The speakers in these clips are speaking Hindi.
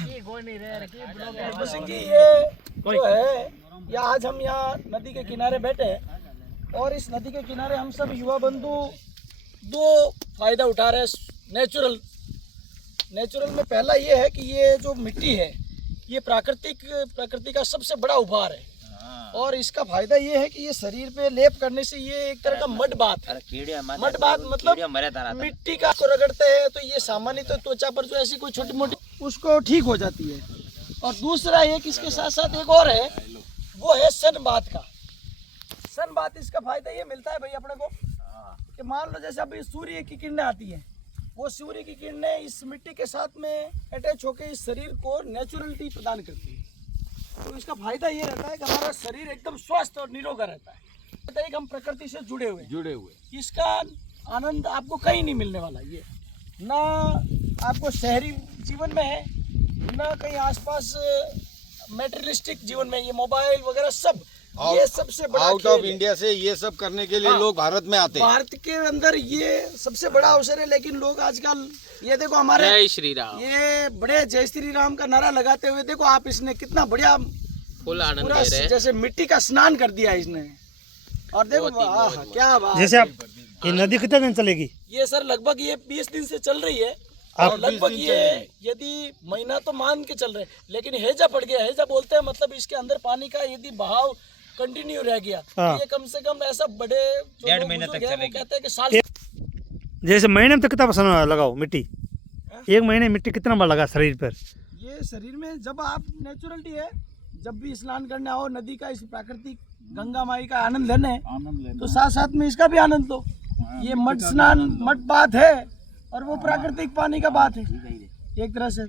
सिंह जी, ये जो है ये आज हम यहाँ नदी के किनारे बैठे हैं और इस नदी के किनारे हम सब युवा बंधु दो फायदा उठा रहे हैं नेचुरल में। पहला ये है कि ये जो मिट्टी है ये प्रकृति का सबसे बड़ा उपहार है और इसका फायदा ये है कि ये शरीर पे लेप करने से ये एक तरह का मड बात मतलब मिट्टी का को रगड़ते हैं तो ये सामान्य तो त्वचा पर जो ऐसी कोई छोटी मोटी उसको ठीक हो जाती है। और दूसरा एक इसके साथ साथ एक और है, वो है सन बात। इसका फायदा ये मिलता है भाई अपने को कि मान लो जैसे अभी सूर्य की किरणें आती हैं, वो सूर्य की किरणें इस मिट्टी के साथ में अटैच होकर इस शरीर को नेचुरलिटी प्रदान करती है। तो इसका फायदा ये रहता है कि हमारा शरीर एकदम स्वस्थ और निरोगा रहता है। हम प्रकृति से जुड़े हुए इसका आनंद आपको कहीं नहीं मिलने वाला। ये ना आपको शहरी जीवन में है, ना कहीं आसपास मेटेरियलिस्टिक जीवन में। ये मोबाइल वगैरह सब ये सबसे बड़ा आउट ऑफ इंडिया से ये सब करने के लिए लोग भारत में आते हैं। भारत के अंदर ये सबसे बड़ा अवसर है, लेकिन लोग आजकल ये देखो हमारे जय श्री राम, ये बड़े जय श्री राम का नारा लगाते हुए देखो आप, इसने कितना बढ़िया फुल आनंद ले रहे हैं। जैसे मिट्टी का स्नान कर दिया इसने। और देखो क्या बात। जैसे आप ये नदी कितने दिन चलेगी? ये सर लगभग ये 20 दिन से चल रही है और लगभग ये यदि महीना तो मान के चल रहे हैं, लेकिन हेजा पड़ गया। हेजा बोलते हैं मतलब इसके अंदर पानी का यदि बहाव कंटिन्यू रह गया तो ये कम से कम ऐसा बड़े 1.5 महीने तक चलेगी। कहते हैं कि साल जैसे महीने में तो कितना समय लगाओ मिट्टी? एक महीने मिट्टी कितना बार लगा शरीर पर? ये शरीर में जब आप नेचुरलिटी है, जब भी स्नान करने आओ नदी का, इस प्राकृतिक गंगा माई का आनंद लेने तो साथ साथ में इसका भी आनंद लो। ये मठ स्नान मठ बात है और वो प्राकृतिक पानी का बात है। एक तरह से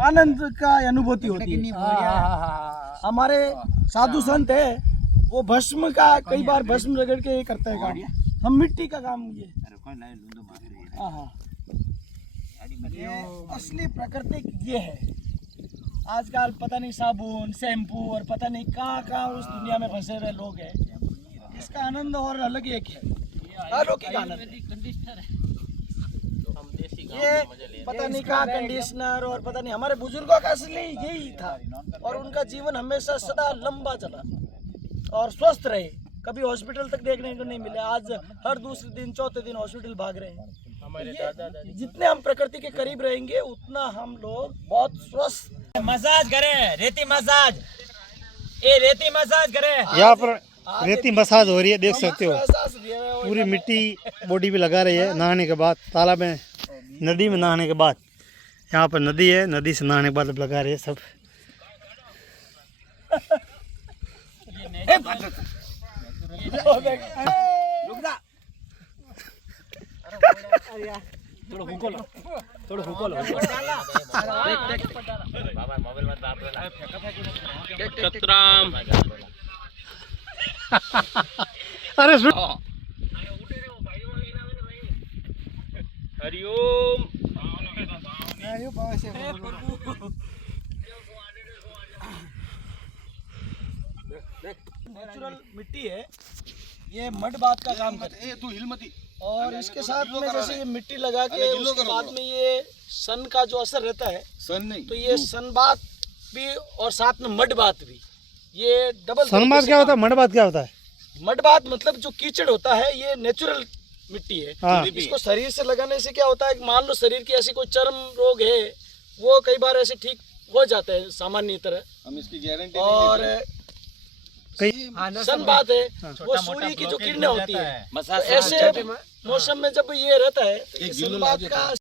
आनंद का अनुभूति होती है। हमारे साधु संत है वो भस्म का कई बार भस्म रगड़ के करते हैं काम, हम मिट्टी का काम ये असली प्राकृतिक ये है। आजकल पता नहीं साबुन शैम्पू और पता नहीं कहाँ उस दुनिया में फंसे हुए लोग हैं। इसका आनंद और अलग एक है, अलौकिक आनंद। ये पता नहीं कहाँ कंडीशनर और पता नहीं, हमारे बुजुर्गों का असली यही था और उनका जीवन हमेशा सदा लंबा चला और स्वस्थ रहे, कभी हॉस्पिटल तक देखने को नहीं मिले। आज हर दूसरे दिन चौथे दिन हॉस्पिटल भाग रहे हैं। जितने हम प्रकृति के करीब रहेंगे उतना हम लोग बहुत स्वस्थ। मसाज करें, रेती मसाज, रेती मसाज करें। यहाँ पर रेती मसाज हो रही है, देख सकते हो। पूरी मिट्टी बॉडी पे लगा रही है नहाने के बाद, तालाब में नदी में नहाने के बाद। यहाँ पर नदी है, नदी से नहाने के बाद अब लगा रहे हैं सब। सतराम अरे हरिओम। नेचुरल मिट्टी है, ये मड बात का काम करती है। और इसके साथ में जैसे ये मिट्टी लगा के उसके बाद में ये सन का जो असर रहता है, सन नहीं तो ये सन बात भी और साथ में मड बात भी, ये डबल। सन बात क्या होता है, मड बात क्या होता है? मड बात मतलब जो कीचड़ होता है ये नेचुरल मिट्टी है। इसको शरीर से लगाने से क्या होता है कि मान लो शरीर की ऐसी कोई चर्म रोग है वो कई बार ऐसे ठीक हो जाते हैं सामान्य तरह, हम इसकी गारंटी। और सन बात है वो सूर्य की जो किरणें होती है, ऐसे मौसम में जब ये रहता है तो सन बात का